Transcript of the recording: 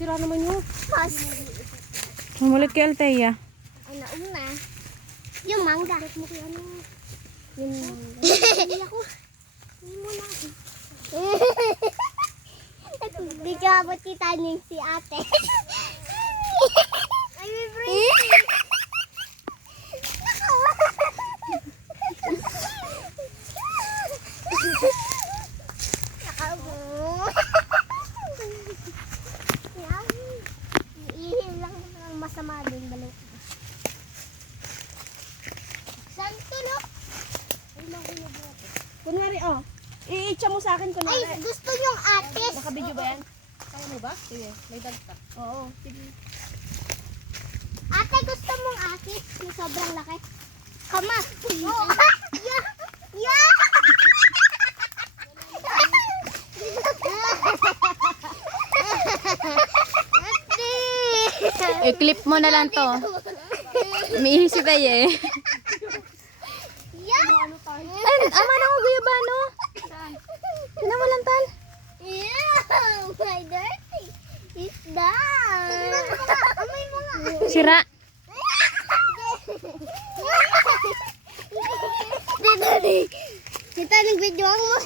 sira naman yun. Mas. Sumulit kay Althea. Ay, nauna. Yung mangga. Mo kaya ano. Yung Hindi ako. Hindi mo na. Hindi ka abot kita niyung si ate. Ay, may bracelet. Nakaubo. Ihil lang ang masama din balik. Saan tulog? kunwari, oh. I-itcha mo sa akin Ay, kunwari. gusto niyong atis. Baka video ba yan? Kaya mo ba? Sige, may dagta. Oo, sige. Ate, gusto mong atis? Yung sobrang laki. Kama. Oh. Yeah. Yeah. Ate. I-clip mo na lang to. Umiisip ay eh. Yeah. Ay, ama na ko guyabano. Sino mo lang tal? Yeah. My dirty. It's done. Amay mo nga. Sira. Dito, nag-video mo.